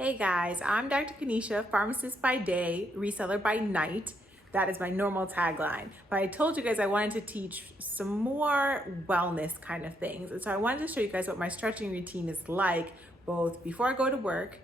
Hey guys, I'm Dr. Kanisha, pharmacist by day, reseller by night. That is my normal tagline. But I told you guys I wanted to teach some more wellness kind of things. And so I wanted to show you guys what my stretching routine is like, both before I go to work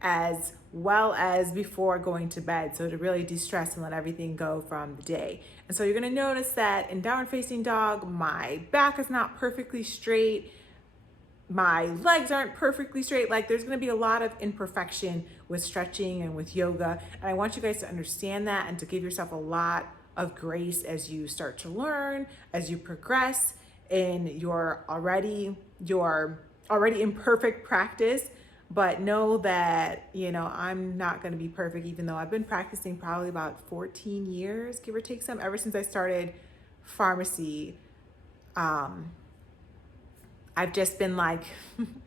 as well as before going to bed. So to really de-stress and let everything go from the day. And so you're gonna notice that in downward facing dog, my back is not perfectly straight. My legs aren't perfectly straight. Like there's gonna be a lot of imperfection with stretching and with yoga. And I want you guys to understand that and to give yourself a lot of grace as you start to learn, as you progress in your already imperfect practice. But know that, I'm not gonna be perfect, even though I've been practicing probably about 14 years, give or take some, ever since I started pharmacy. I've just been like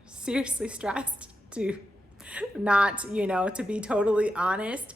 seriously stressed to not, to be totally honest.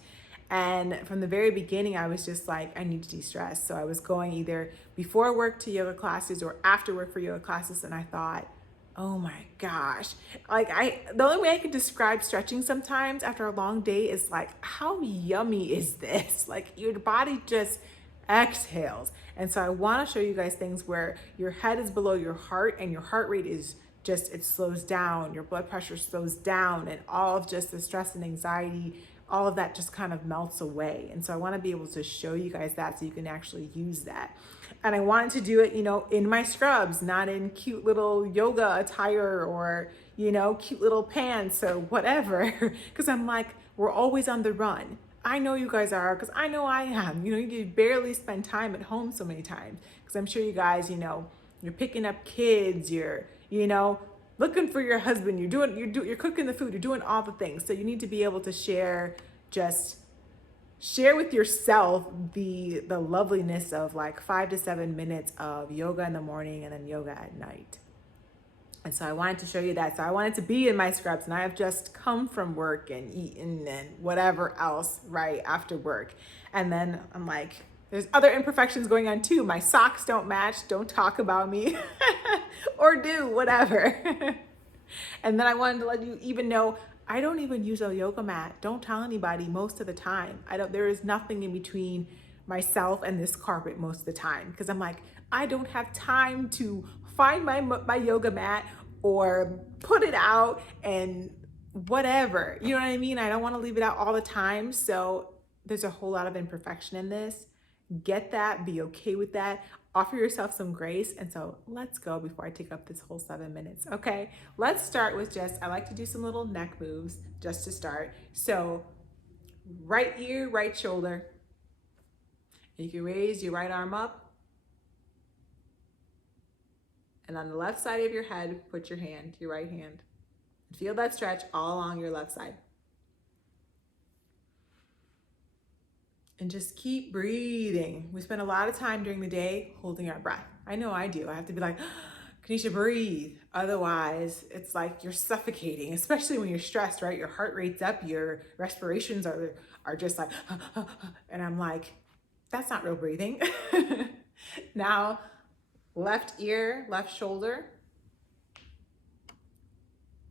And from the very beginning, I was just like, I need to de-stress. So I was going either before work to yoga classes or after work for yoga classes. And I thought, oh my gosh, the only way I can describe stretching sometimes after a long day is like, how yummy is this? Like your body just exhales. And so I want to show you guys things where your head is below your heart and your heart rate is just, it slows down, your blood pressure slows down, and all of just the stress and anxiety, all of that just kind of melts away. And so I want to be able to show you guys that so you can actually use that. And I wanted to do it, in my scrubs, not in cute little yoga attire or, cute little pants or whatever. Because I'm like, we're always on the run. I know you guys are, because I know I am. You barely spend time at home so many times. Because I'm sure you guys, you're picking up kids, you're, looking for your husband, you're cooking the food, you're doing all the things. So you need to be able to share with yourself the loveliness of like 5 to 7 minutes of yoga in the morning and then yoga at night. And so I wanted to show you that. So I wanted to be in my scrubs, and I have just come from work and eaten and whatever else right after work. And then I'm like, there's other imperfections going on too. My socks don't match. Don't talk about me or do whatever. And then I wanted to let you even know I don't even use a yoga mat. Don't tell anybody most of the time. There is nothing in between myself and this carpet most of the time, because I'm like, I don't have time to find my yoga mat or put it out and whatever. You know what I mean? I don't want to leave it out all the time. So there's a whole lot of imperfection in this. Get that, be okay with that, offer yourself some grace. And so let's go before I take up this whole 7 minutes. Okay, let's start with I like to do some little neck moves just to start. So right ear, right shoulder. You can raise your right arm up. And on the left side of your head, put your right hand. Feel that stretch all along your left side. And just keep breathing. We spend a lot of time during the day holding our breath. I know I do. I have to be like, Kanisha, breathe. Otherwise, it's like you're suffocating, especially when you're stressed, right? Your heart rate's up, your respirations are just like, and I'm like, that's not real breathing. Now, left ear, left shoulder,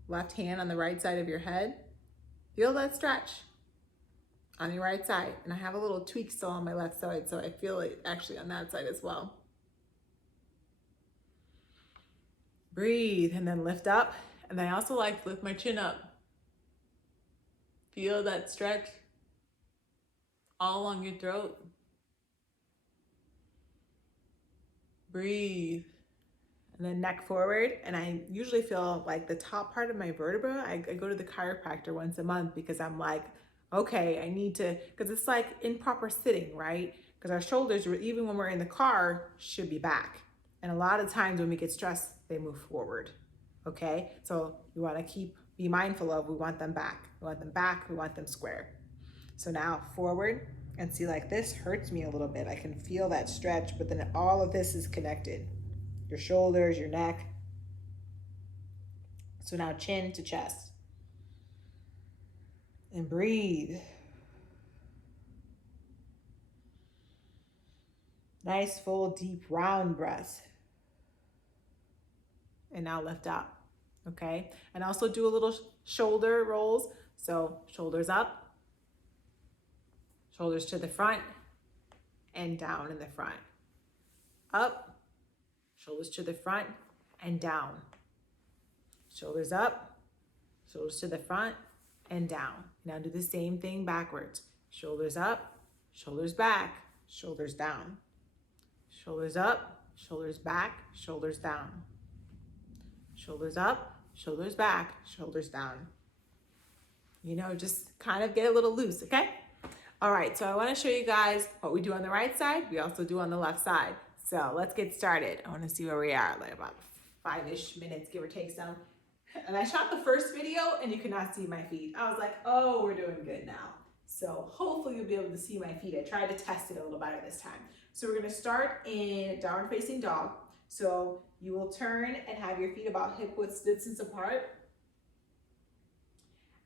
left hand on the right side of your head. Feel that stretch on your right side. And I have a little tweak still on my left side, so I feel it actually on that side as well. Breathe and then lift up. And then I also like to lift my chin up. Feel that stretch all along your throat. Breathe. And then neck forward. And I usually feel like the top part of my vertebra. I go to the chiropractor once a month because I'm like, okay, I need to, because it's like improper sitting, right? Because our shoulders, even when we're in the car, should be back. And a lot of times when we get stressed, they move forward, okay? So we want to be mindful of, we want them back. We want them back, we want them square. So now forward, and see, like this hurts me a little bit. I can feel that stretch, but then all of this is connected. Your shoulders, your neck. So now chin to chest. And breathe. Nice, full, deep, round breath. And now lift up, okay? And also do a little shoulder rolls. So shoulders up, shoulders to the front, and down in the front. Up, shoulders to the front, and down. Shoulders up, shoulders to the front, and down. Now do the same thing backwards. Shoulders up, shoulders back, shoulders down. Shoulders up, shoulders back, shoulders down. Shoulders up, shoulders back, shoulders down. You know, just kind of get a little loose, okay? All right, so I want to show you guys what we do on the right side. We also do on the left side. So let's get started. I want to see where we are, like about 5-ish minutes, give or take some. And I shot the first video and you could not see my feet. I was like, oh, we're doing good now. So hopefully you'll be able to see my feet. I tried to test it a little better this time. So we're gonna start in downward facing dog. So you will turn and have your feet about hip width distance apart.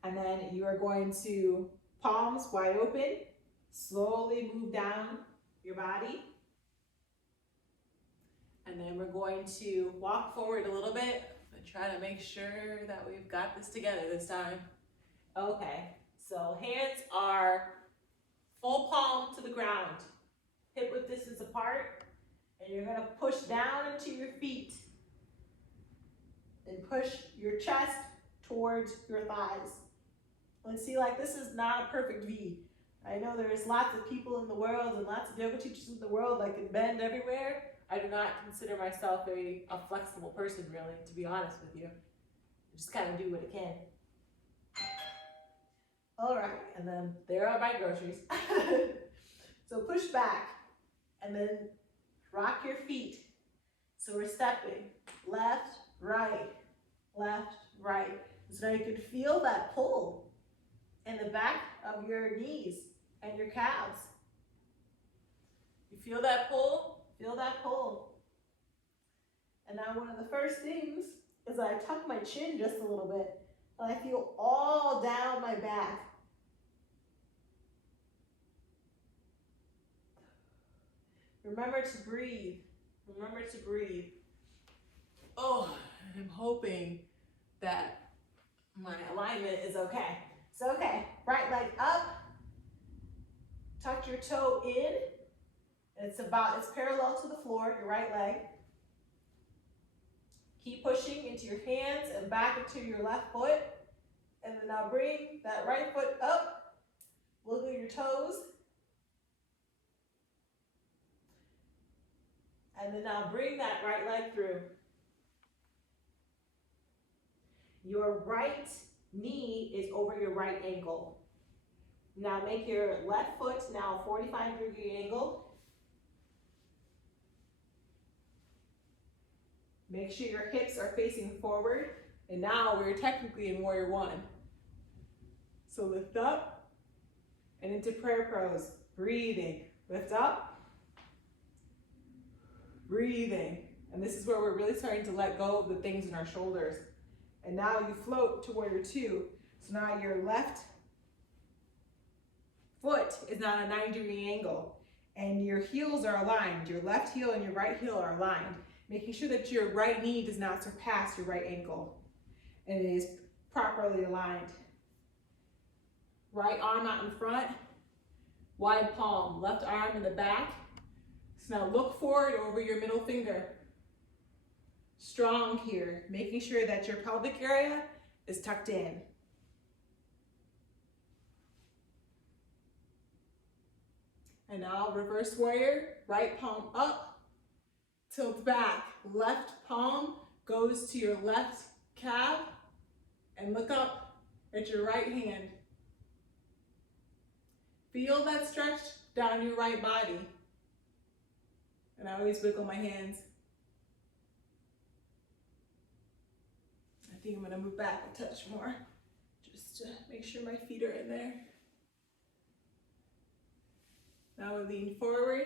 And then you are going to palms wide open, slowly move down your body. And then we're going to walk forward a little bit and try to make sure that we've got this together this time. Okay, so hands are full palm to the ground, hip width distance apart, and you're gonna push down into your feet and push your chest towards your thighs. Let's see, like this is not a perfect V. I know there's lots of people in the world and lots of yoga teachers in the world that can bend everywhere. I do not consider myself a flexible person, really, to be honest with you. I just kind of do what I can. All right, and then there are my groceries. So push back and then rock your feet. So we're stepping left, right, left, right. So now you can feel that pull in the back of your knees and your calves. You feel that pull? Feel that pull. And now one of the first things is I tuck my chin just a little bit and I feel all down my back. Remember to breathe. Remember to breathe. Oh, I'm hoping that my alignment is okay. So, okay, right leg up, tuck your toe in. It's parallel to the floor, your right leg. Keep pushing into your hands and back into your left foot. And then now bring that right foot up, wiggle your toes. And then now bring that right leg through. Your right knee is over your right ankle. Now make your left foot now a 45-degree angle. Make sure your hips are facing forward. And now we're technically in warrior one. So lift up and into prayer pose. Breathing. Lift up. Breathing. And this is where we're really starting to let go of the things in our shoulders. And now you float to warrior two. So now your left foot is now at a 90-degree angle. And your heels are aligned. Your left heel and your right heel are aligned. Making sure that your right knee does not surpass your right ankle. And it is properly aligned. Right arm out in front, wide palm, left arm in the back. So now look forward over your middle finger. Strong here, making sure that your pelvic area is tucked in. And now reverse warrior, right palm up, tilt back. Left palm goes to your left calf and look up at your right hand. Feel that stretch down your right body. And I always wiggle my hands. I think I'm gonna move back a touch more, just to make sure my feet are in there. Now we lean forward.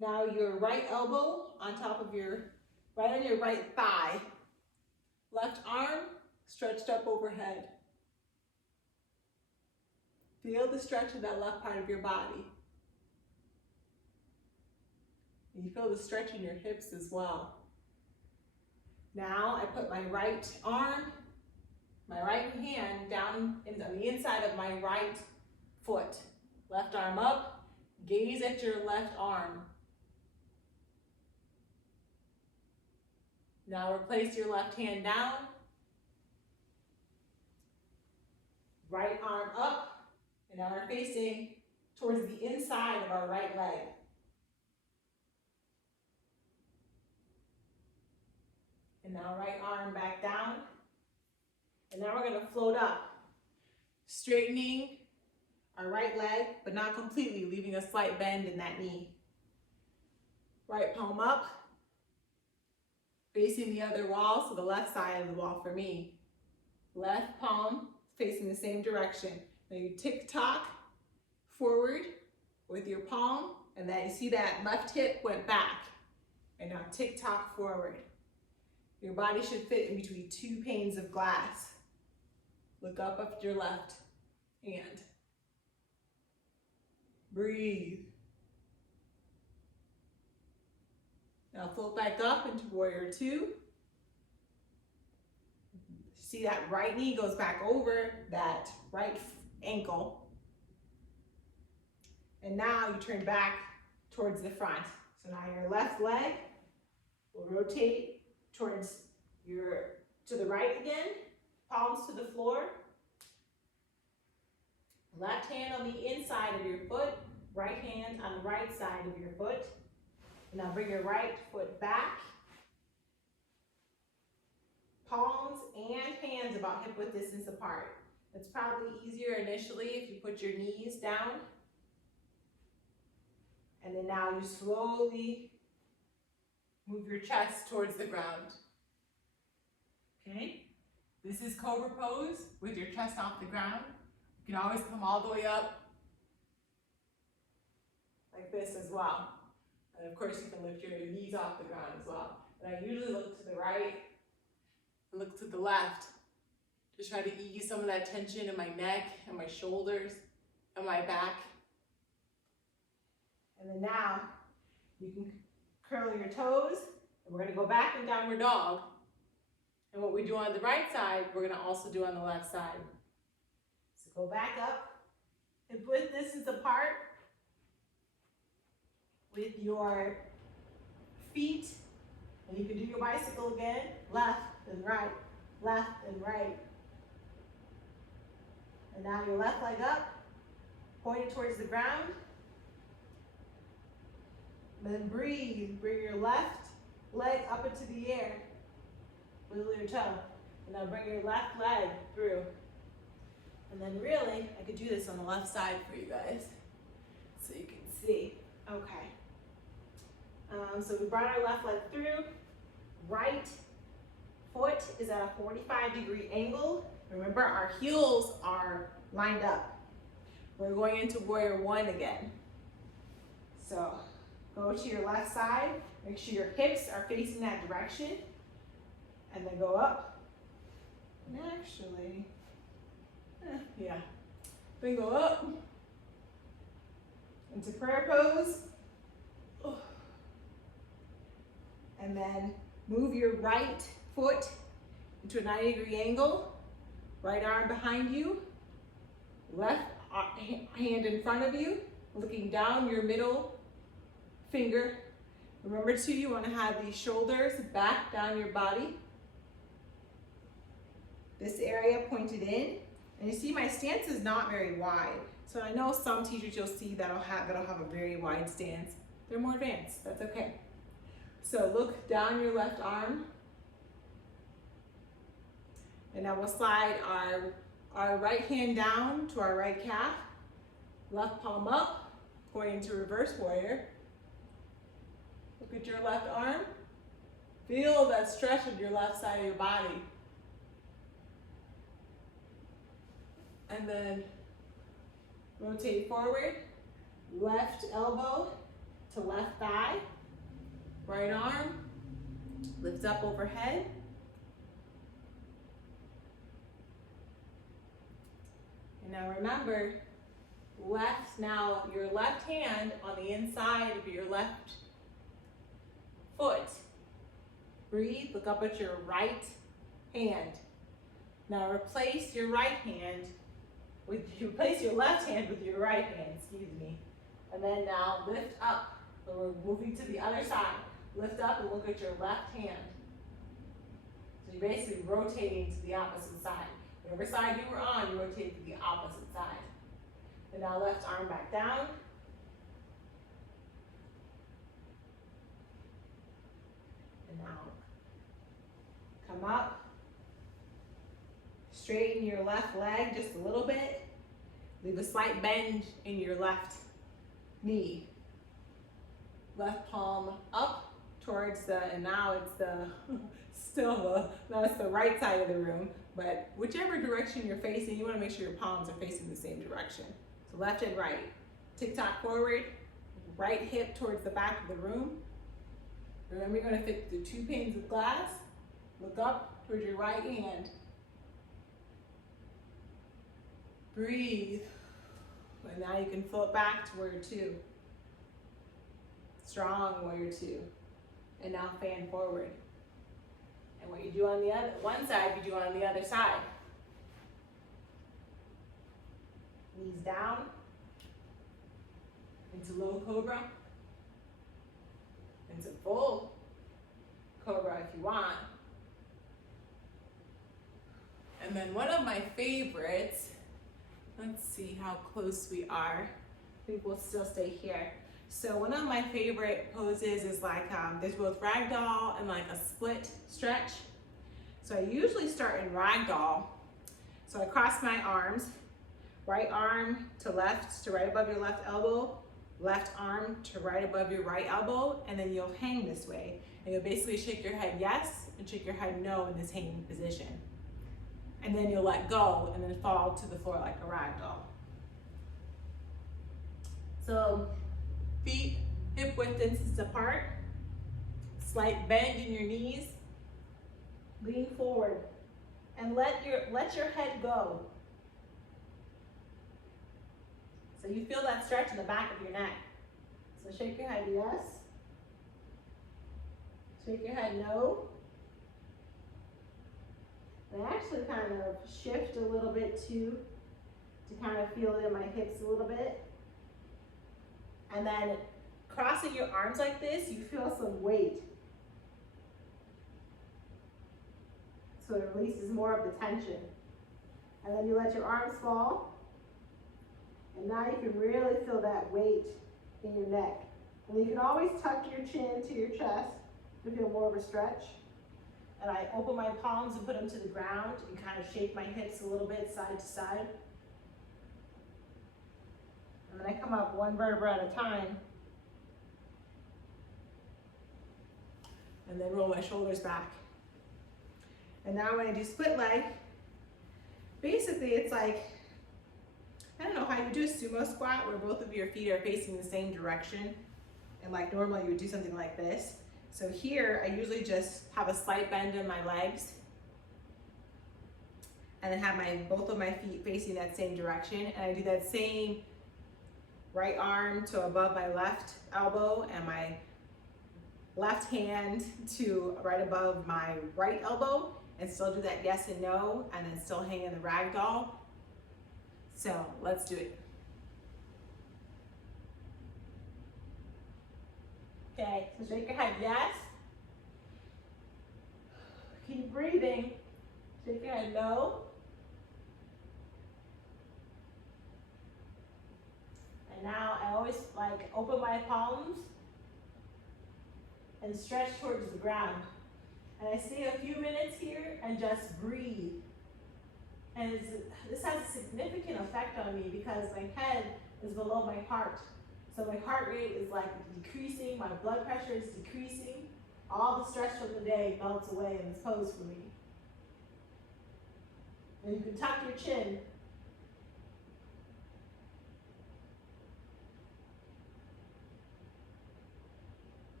Now your right elbow on top of right on your right thigh. Left arm stretched up overhead. Feel the stretch of that left part of your body. And you feel the stretch in your hips as well. Now I put my right arm, my right hand hand down on the inside of my right foot. Left arm up, gaze at your left arm. Now replace your left hand down. Right arm up, and now we're facing towards the inside of our right leg. And now right arm back down. And now we're gonna float up, straightening our right leg, but not completely, leaving a slight bend in that knee. Right palm up, facing the other wall, so the left side of the wall for me. Left palm facing the same direction. Now you tick-tock forward with your palm, and then you see that left hip went back. And now tick-tock forward. Your body should fit in between two panes of glass. Look up at your left hand. Breathe. Now float back up into warrior two. See that right knee goes back over that right ankle. And now you turn back towards the front. So now your left leg will rotate towards to the right again, palms to the floor. Left hand on the inside of your foot, right hand on the right side of your foot. And now bring your right foot back. Palms and hands about hip width distance apart. It's probably easier initially if you put your knees down. And then now you slowly move your chest towards the ground. Okay? This is Cobra Pose with your chest off the ground. You can always come all the way up like this as well. And of course you can lift your knees off the ground as well. And I usually look to the right and look to the left to try to ease some of that tension in my neck and my shoulders and my back. And then now you can curl your toes, and we're gonna go back in downward dog. And what we do on the right side, we're gonna also do on the left side. So go back up, hip width distance apart with your feet. And you can do your bicycle again, left and right, left and right. And now your left leg up, pointed towards the ground. And then breathe, bring your left leg up into the air, wiggle your toe. And now bring your left leg through. And then really, I could do this on the left side for you guys, so you can see. Okay. So we brought our left leg through. Right foot is at a 45-degree angle. Remember, our heels are lined up. We're going into warrior one again. So go to your left side. Make sure your hips are facing that direction. And then go up. And actually, yeah. Then go up into prayer pose. And then move your right foot into a 90-degree angle. Right arm behind you. Left hand in front of you. Looking down your middle finger. Remember too, you want to have these shoulders back down your body. This area pointed in. And you see my stance is not very wide. So I know some teachers you'll see that'll have a very wide stance. They're more advanced, that's okay. So look down your left arm. And now we'll slide our right hand down to our right calf. Left palm up, going into reverse warrior. Look at your left arm. Feel that stretch of your left side of your body. And then rotate forward, left elbow to left thigh, right arm lifts up overhead. And now remember, now your left hand on the inside of your left foot. Breathe, look up at your right hand. Now replace your left hand with your right hand, excuse me. And then now lift up. So we're moving to the other side. Lift up and look at your left hand. So you're basically rotating to the opposite side. Whatever side you were on, you rotate to the opposite side. And now left arm back down. And now come up. Straighten your left leg just a little bit. Leave a slight bend in your left knee. Left palm up towards and now it's now it's the right side of the room, but whichever direction you're facing, you want to make sure your palms are facing the same direction. So left and right. Tick-tock forward, right hip towards the back of the room. Remember, you're going to fit through 2 panes of glass. Look up towards your right hand. Breathe. And now you can float back to warrior 2. Strong warrior 2. And now fan forward. And what you do on the one side, you do on the other side. Knees down. Into low cobra. Into full cobra if you want. And then one of my favorites, let's see how close we are. I think we'll still stay here. So one of my favorite poses is like, there's both Ragdoll and like a split stretch. So I usually start in Ragdoll. So I cross my arms, right arm to left, to right above your left elbow, left arm to right above your right elbow, and then you'll hang this way. And you'll basically shake your head yes and shake your head no in this hanging position. And then you'll let go and then fall to the floor like a Ragdoll. So feet hip width distance apart, slight bend in your knees, lean forward, and let your head go. So you feel that stretch in the back of your neck. So shake your head yes, shake your head no. And I actually kind of shift a little bit too, to kind of feel it in my hips a little bit. And then crossing your arms like this, you feel some weight. So it releases more of the tension. And then you let your arms fall. And now you can really feel that weight in your neck. And you can always tuck your chin to your chest to feel more of a stretch. And I open my palms and put them to the ground and kind of shake my hips a little bit side to side. And then I come up one vertebra at a time. And then roll my shoulders back. And now when I do split leg, basically it's like, I don't know how you do a sumo squat where both of your feet are facing the same direction. And like normally you would do something like this. So here, I usually just have a slight bend in my legs and then have both of my feet facing that same direction. And I do that same right arm to above my left elbow and my left hand to right above my right elbow, and still do that yes and no, and then still hang in the Ragdoll. So let's do it. Okay, so shake your head yes. Keep breathing. Shake your head no. And now I always like open my palms and stretch towards the ground. And I stay a few minutes here and just breathe. And this has a significant effect on me because my head is below my heart. So my heart rate is like decreasing, my blood pressure is decreasing. All the stress from the day melts away in this pose for me. And you can tuck your chin.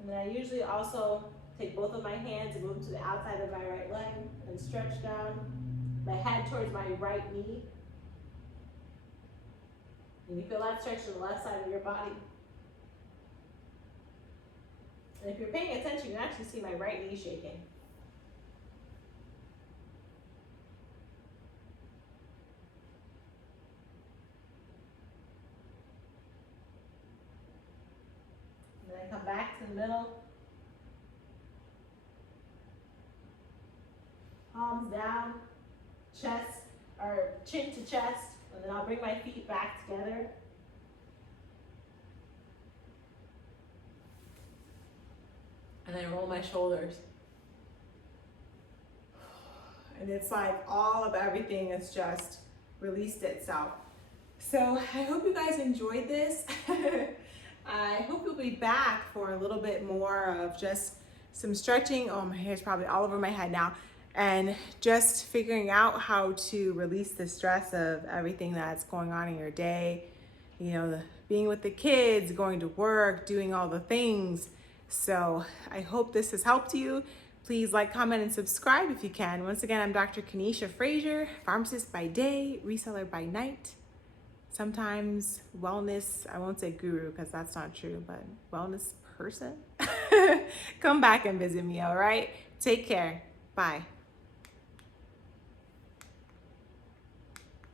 And then I usually also take both of my hands and move them to the outside of my right leg and stretch down my head towards my right knee. And you feel that stretch to the left side of your body. And if you're paying attention, you can actually see my right knee shaking. And then come back to the middle. Palms down, chest, or chin to chest. And then I'll bring my feet back together. And then roll my shoulders. And it's like all of everything has just released itself. So I hope you guys enjoyed this. I hope you'll be back for a little bit more of just some stretching. Oh, my hair's probably all over my head now. And just figuring out how to release the stress of everything that's going on in your day. You know, being with the kids, going to work, doing all the things. So I hope this has helped you. Please like, comment, and subscribe if you can. Once again, I'm Dr. Kanisha Frazier, pharmacist by day, reseller by night. Sometimes wellness, I won't say guru because that's not true, but wellness person. Come back and visit me, all right? Take care. Bye.